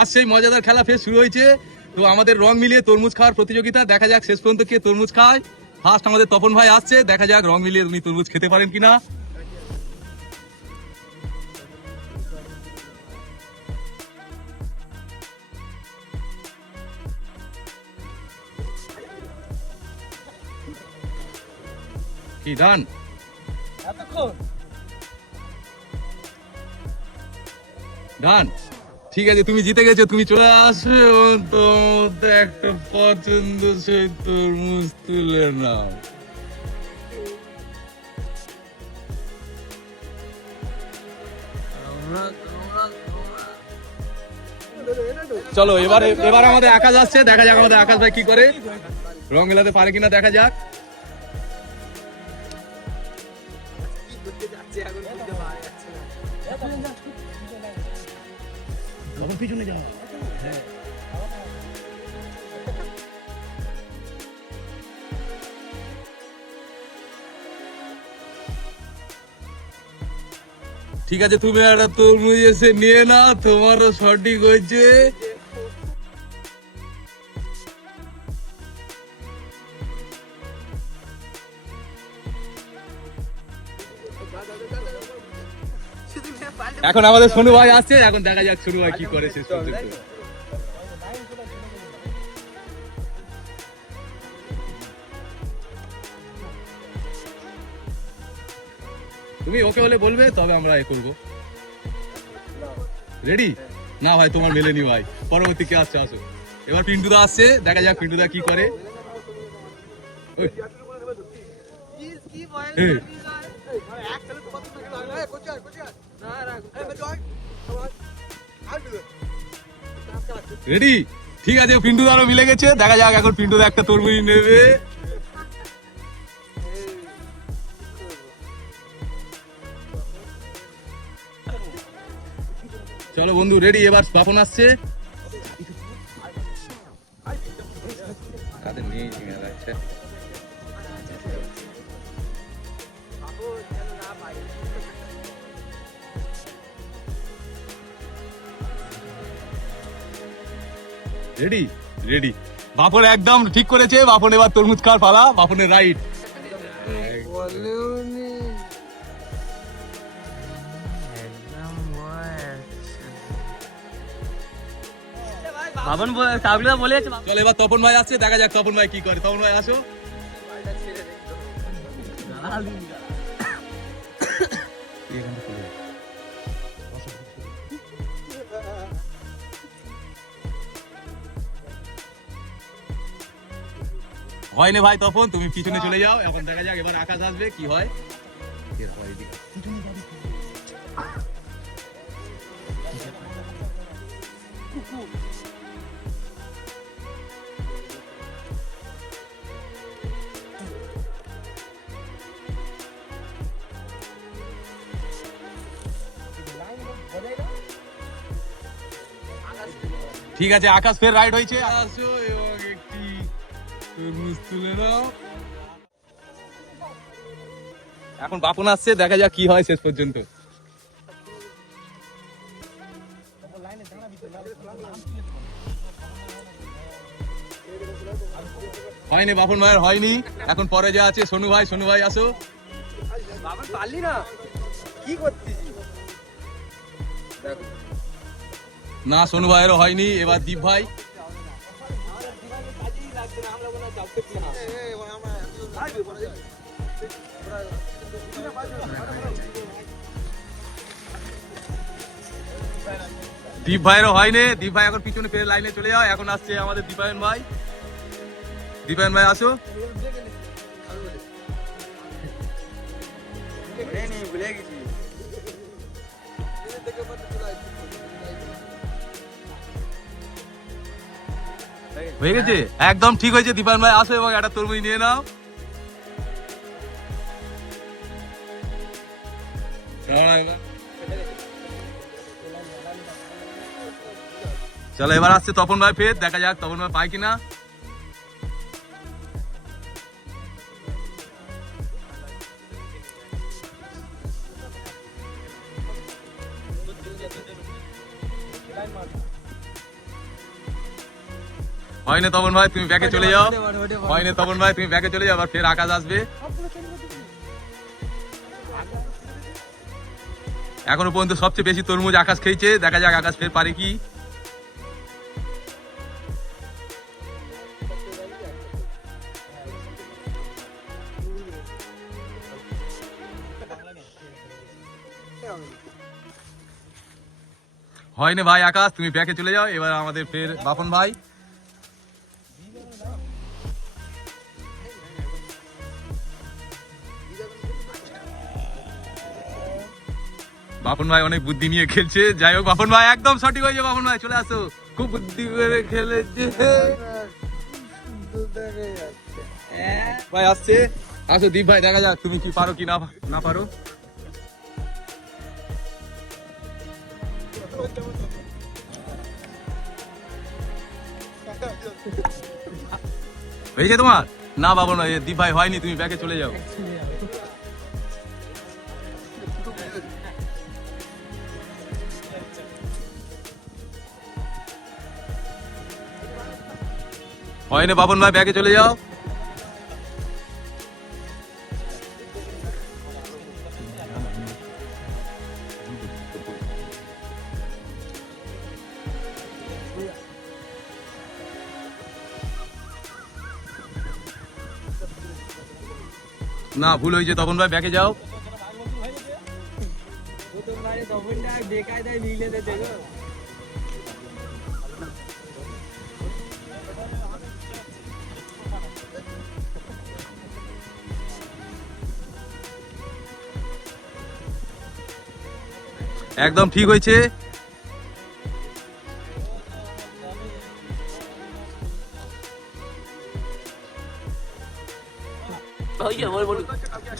আজ সেই মজাদার খেলা ফের শুরু হয়েছে। তো আমাদের রং মিলিয়ে তরমুজ খাওয়ার প্রতিযোগিতা, দেখা যাক শেষ পর্যন্ত কে তরমুজ খায়। ফার্স্ট আমাদের তপন ভাই আসছে, দেখা যাক রং মিলিয়ে উনি তরমুজ খেতে পারেন কিনা। কি ডান? ডান, ঠিক আছে, তুমি জিতে গেছো। তুমি চলে আসো, তোমার একটা পছন্দ সেই তরমুজ তুলে নাও। চলো এবার এবার আমাদের আকাশ আসছে, দেখা যাক আমাদের আকাশ ভাই কি করে, রং মেলাতে পারে কিনা দেখা যাক। পিছনে যাও। ঠিক আছে, তুমি একটা তরমুজ এসে নিয়ে নাও, তোমারও সঠিক হয়েছে। এখন আমাদের সোনু ভাই আসছে, এখন দেখা যাক সোনু ভাই কি করে শেষ পর্যন্ত। তুমি ওকে বলে বলবে, তবে আমরা এ করবো। রেডি? না ভাই তোমার মেলেনি ভাই, পরবর্তী কে আসছে আসো। এবার পিন্টুদা আসছে, দেখা যাক পিন্টুদা কি করে। রেডি? ঠিক আছে, পিন্টুদারও মিলে গেছে, দেখা যাক এখন পিন্টুদা একটা তরমুজ নেবে। চলো বন্ধু রেডি, এবার বাপন আসছে। রেডি? রেডি। বাপন একদম ঠিক করেছে, বাপন এবার তরমুজ খাওয়ার পালা, বাপনের রাইট। বাবন বলে আছে। চল এবার তপন ভাই আসছে, দেখা যাক তপন ভাই কি করে। তপন ভাই আসো। হয়নি ভাই তপন, তুমি পিছনে চলে যাও। এখন দেখা যাক এবার আকাশ আসবে, কি হয়। ঠিক আছে, আকাশ ফের রাইট হয়েছে। আসো এবং একটি তরমুজ তুলে নাও। এখন বাপন আসছে, দেখা যাক কি হয় শেষ পর্যন্ত। হয়নি, বাপন ভাইয়ের হয়নি। এখন পরে যা আছে সোনু ভাই, সোনু ভাই আসো। বাবন পারলি না, কি করছিস? না, সোনু ভাইয়েরও হয়নি। এবার দীপ ভাই। দীপ ভাইয়েরও হয়নি। দীপ ভাই এখন পিছনে ফের লাইনে চলে যাও। এখন আসছে আমাদের দীপায়ন ভাই। দীপায়ন ভাই আসো। হয়ে গেছে, একদম ঠিক হয়েছে। দীপায়ন ভাই আসো এবং একটা তরমুজ নিয়ে নাও। চলো এবার আসছে তপন ভাই ফের, দেখা যাক তপন ভাই পায় কিনা। হয় না তপন ভাই, তুমি ব্যাকে চলে যাও। হয় না তপন ভাই, তুমি ব্যাকে চলে যাও, আবার ফের আকাশ আসবে। এখনো পর্যন্ত সবচেয়ে বেশি তরমুজ আকাশ খেয়েছে, দেখা যাক আকাশ ফের পারে কি। হয় না ভাই আকাশ, তুমি ব্যাকে চলে যাও। এবার আমাদের ফের বাপন ভাই। বাপন ভাই অনেক বুদ্ধি নিয়ে খেলছে। যাই হোক বাপন ভাই একদম সঠিক হয়েছে। বাপন ভাই চলে আসো, খুব বুদ্ধি করে খেলেছে ভাই। আসছে, আসো দীপ ভাই, দেখা যাক তুমি কি পারো কি না পারো। হয়েছে তোমার? না বাবু না, দীপ ভাই হয়নি, তুমি ব্যাকে চলে যাও। হয়নি বাবন ভাই, ব্যাকে চলে যাও। না ভুল হয়েছে তপন ভাই, ব্যাকে যাও। একদম ঠিক হয়েছে।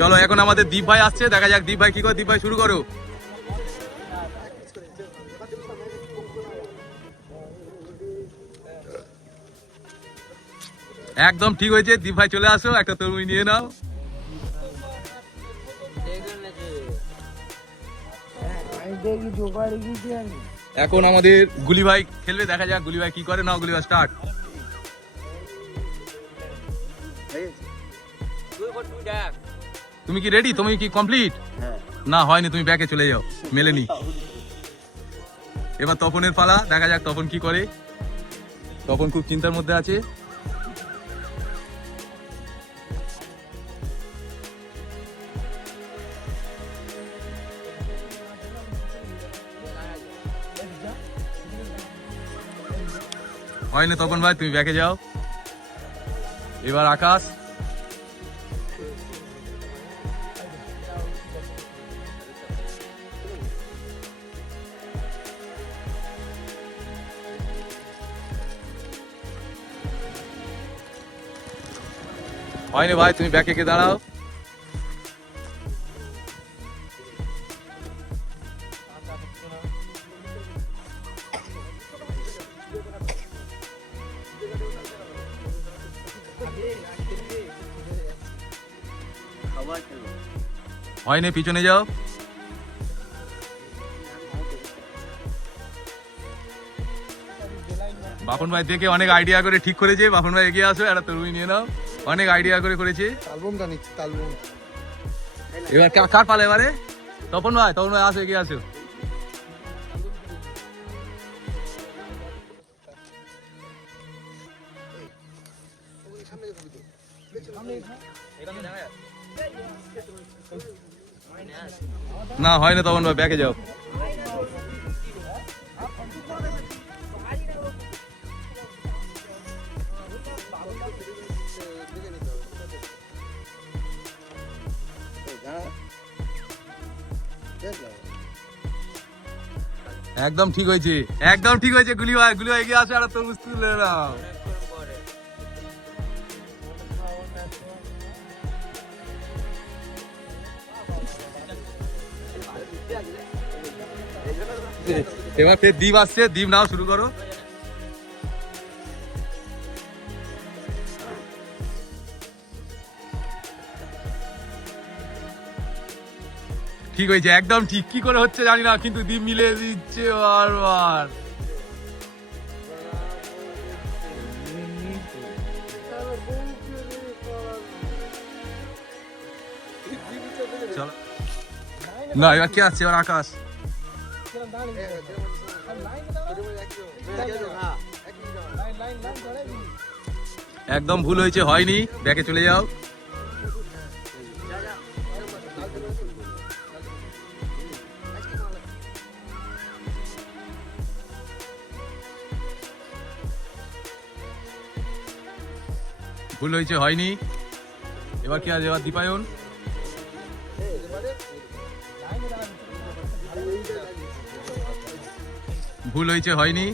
চলো এখন আমাদের দীপ ভাই আসছে, দেখা যাক দীপ ভাই কি করে। দীপ ভাই শুরু করো। একদম ঠিক হয়েছে, দীপ ভাই চলে আসো, একটা তরমুজ নিয়ে নাও। এখন আমাদের গুলি ভাই খেলবে, দেখা যাক গুলি ভাই কি করে। নাও গুলি ভাই স্টার্ট। তুমি কি রেডি? তুমি কি কমপ্লিট? না হয়নি, তুমি ব্যাকে চলে যাও, মেলেনি। এবার তপনের পালা, দেখা যাক তপন কি করে। তপন খুব চিন্তার মধ্যে আছে। হয়নি তপন ভাই, তুমি ব্যাকে যাও। এবার আকাশ। হয়নি ভাই, তুমি ব্যাকে গিয়ে দাঁড়াও। হয়নি, পিছনে যাও। বাপন ভাই দেখে অনেক আইডিয়া করে ঠিক করেছে। বাপন ভাই এগিয়ে আসো, একটা তরমুজ নিয়ে নাও। অনেক আইডিয়া করে করেছে। এবার কার পালা? এবারে তপন ভাই। তপন ভাই আসো, এগিয়ে আসো। না হয় না তপন ভাই, ব্যাকে যাও। একদম ঠিক হয়েছে, একদম ঠিক হয়েছে। গুলি ভাই, গুলি ভাই এগিয়ে আসো, আর তরমুজ তুলে নাও। এবার ফের দ্বীপ আসছে, দ্বীপ নাও, শুরু করো। ঠিক হয়েছে, একদম ঠিক। কি করে হচ্ছে জানি না, কিন্তু দ্বীপ মিলে দিচ্ছে বারবার। না এবার কে আছে? এবার আকাশ। একদম ভুল হয়েছে, হয়নি, ব্যাকে চলে যাও। ভুল হয়েছে, হয়নি। এবার কি আছে? এবার দীপায়ন। ভুল হয়েছে, হয়নি।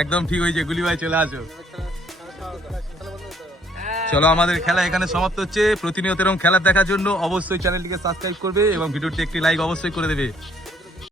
একদম ঠিক হয়েছে, গুলি ভাই চলে আসো। চলো আমাদের খেলা এখানে সমাপ্ত হচ্ছে। প্রতিনিয়ত এরকম খেলা দেখার জন্য অবশ্যই চ্যানেলটিকে সাবস্ক্রাইব করবে এবং ভিডিওটি একটি লাইক অবশ্যই করে দেবে।